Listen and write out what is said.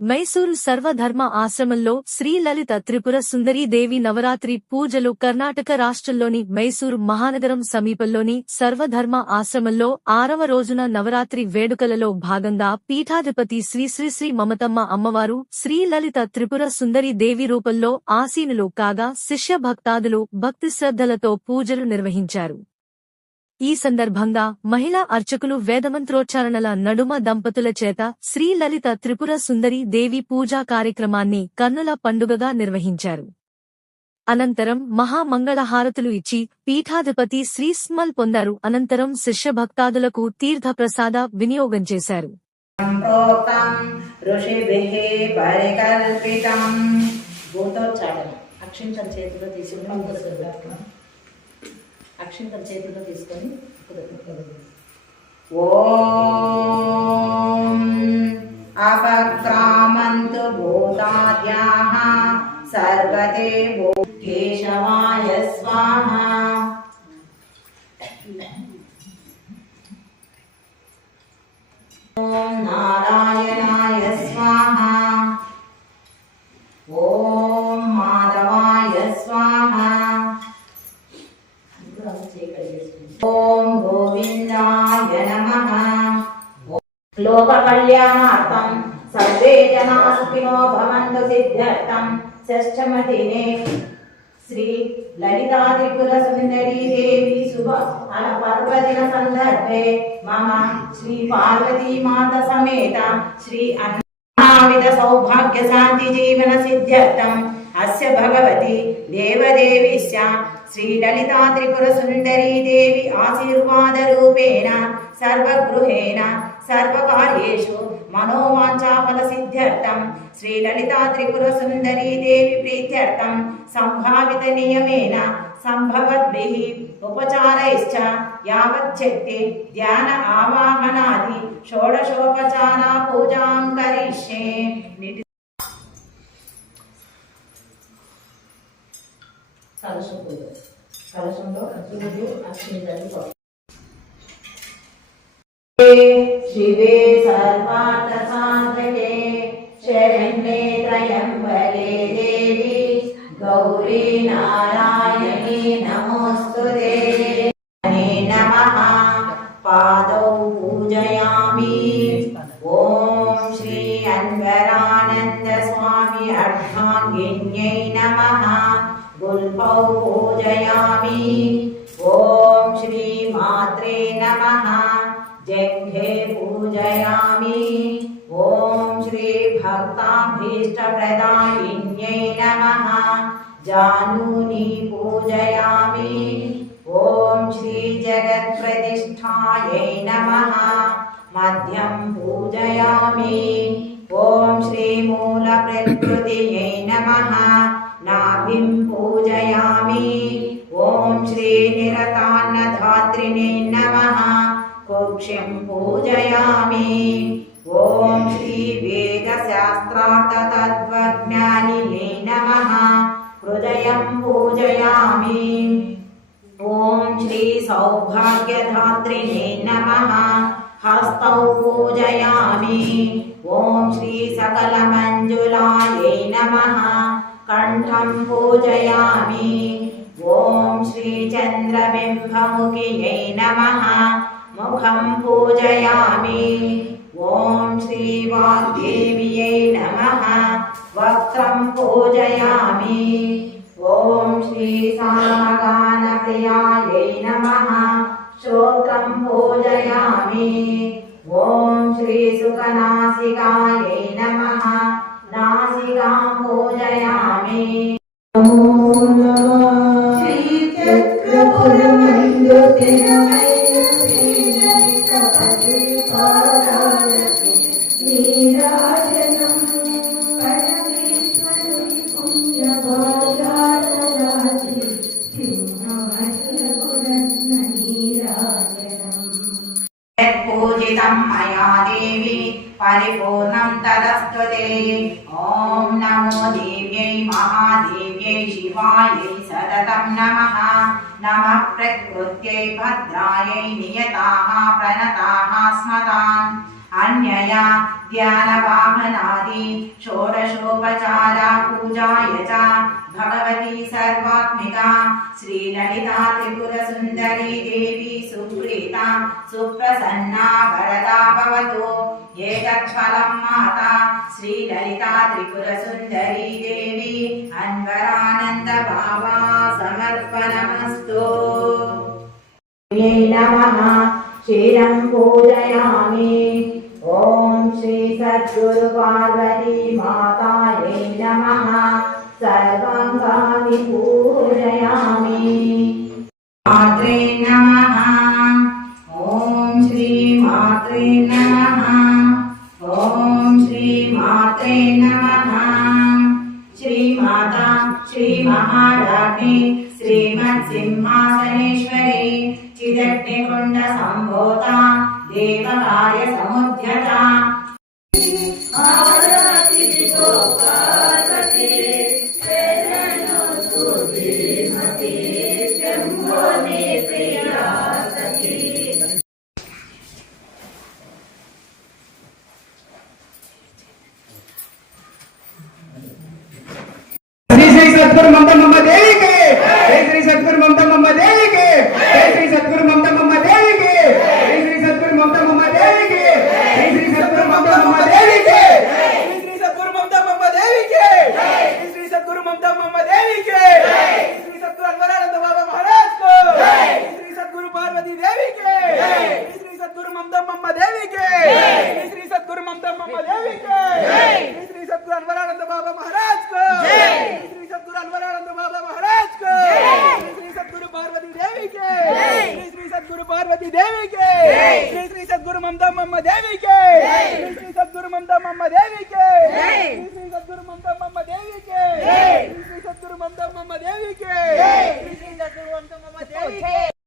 మైసూరు సర్వధర్మ ఆశ్రమంలో శ్రీ లలిత త్రిపుర సుందరీ దేవి నవరాత్రి పూజలు కర్ణాటక రాష్ట్రంలోని మైసూరు మహానగరం సమీపంలోని సర్వధర్మ ఆశ్రమంలో ఆరవ రోజున నవరాత్రి వేడుకలలో భాగంగా పీఠాధిపతి శ్రీశ్రీశ్రీ మమతమ్మ అమ్మవారు శ్రీ లలిత త్రిపుర సుందరీ దేవి రూపంలో ఆసీనులు కాగా శిష్య భక్తాదులు భక్తి శ్రద్ధలతో పూజలు నిర్వహించారు. ఈ సందర్భంగా మహిళా అర్చకులు వేదమంత్రోచ్చారణల నడుమ దంపతుల చేత శ్రీ లలిత త్రిపుర సుందరి దేవి పూజా కార్యక్రమాన్ని కన్నుల పండుగగా నిర్వహించారు. అనంతరం మహామంగళహారతులు ఇచ్చి పీఠాధిపతి శ్రీ స్మల్ పొందారు. అనంతరం శిష్య భక్తాదులకు తీర్థప్రసాద వినియోగం చేశారు. చేతిలో తీసుకుని అక్షింతల చేతుల్లో తీసుకొని కుదురుతున్నాం ఓం అపక్రామంతు భూతాద్యాః సర్వతే భూ ఓం గోవిందాయ నమః. లోక కళ్యాణార్థం సర్వే జనా సుఖినో భవంతు సిద్ధ్యర్థం. షష్ఠమదినే శ్రీ లలితా త్రిపుర సుందరీ దేవి శుభ అన పర్వదిన సందర్భే మమ శ్రీ పార్వతీ మాత సమేత శ్రీ అన్నావిద సౌభాగ్య శాంతి జీవన సిద్ధ్యర్థం. అస్య భగవతి దేవదేవిశ్చ శ్రీ లలితా త్రిపుర సుందరీ దేవి ఆశీర్వాద రూపేణ సర్వగృహేణ సర్వకార్యేషు మనోవాంఛాఫల సిద్ధ్యర్థం శ్రీ లలితా త్రిపుర సుందరీ దేవి ప్రీత్యర్థం సంభావిత నియమేన సంభవద్భిః ఉపచారైశ్చ యావచ్చక్తి ధ్యాన ఆవాహనాది షోడశోపచార పూజాం కరిష్యే కలశం పూజ కలశంలో అర్జునుడు అక్షిని తల్లి శివే సర్వార్థ సాధకే శరణ్యే త్రయంబలే దేవి గౌరీ నారాయణి నమోస్తుతే. నమః పాదౌ పూజయామి. ఓం శ్రీ అంగరానంద స్వామి అర్ధాంగిన్యై నమః. गुल्पौ पूजयामि ॐ श्री मात्रे नमः। जङ्घे पूजयामि। ॐ श्री भक्ताभीष्टप्रदायिन्यै नमः। जानूनि पूजयामि। ॐ श्री नमः। श्री श्री निरतान्नधात्रिणे नमः। कुक्षिं पूजयामि। ॐ श्री वेदशास्त्रार्थतत्त्वज्ञानिने नमः। हृदयं पूजयामि। ॐ श्री सौभाग्यधात्रिणे नमः। हस्तौ पूजयामि। ॐ श्री सकलमञ्जुलायै नमः। कण्ठं पूजयामि। ॐ श्री चन्द्रबिम्बमुखियै नमः मुखं पूजयामि ॐ श्री वाग्देव्यै नमः वक्त्रं पूजयामि ॐ श्री सामगानप्रियायै नमः श्रोत्रं पूजयामि ॐ श्री सुखनासिकायै नमः नासिकां पूजयामि పూజితం మయా దేవి పరిపూర్ణం తదస్తు ఓం నమో దేవ్యై మహాదేవ్యై శివాయై సతతం నమః. नमः प्रकृत्यै भद्रायै नियताः प्रणताः स्मतान्। अन्यया ध्यानवाहनादि षोडशोपचारा पूजाय च भगवती सर्वात्मिका श्रीललिता त्रिपुरसुन्दरी देवी सुप्रीता सुप्रसन्ना वरदा भवतु एतत्फलं माता श्रीललिता त्रिपुरसुन्दरी देवी अन्वरानन्दभावा समर्पणमस्तु यै नमः क्षीरं पूजयामि ॐ श्री सद्गुरुपार्वती मातायै नमः सर्वाङ्गानि पूजयामि मात्रे नमः ॐ श्री मात्रे नमः ॐ श्री मात्रे नमः श्रीमाता श्रीमहाराज्ञी श्रीमत्सिंहासनेश्वरी चिदग्निकुण्ड सम्भूता এদের মাথা శ్రీ శ్రీ సద్గురు మమతమ్మ దేవికి శ్రీ శ్రీ సద్గురు మమతమ్మ దేవికి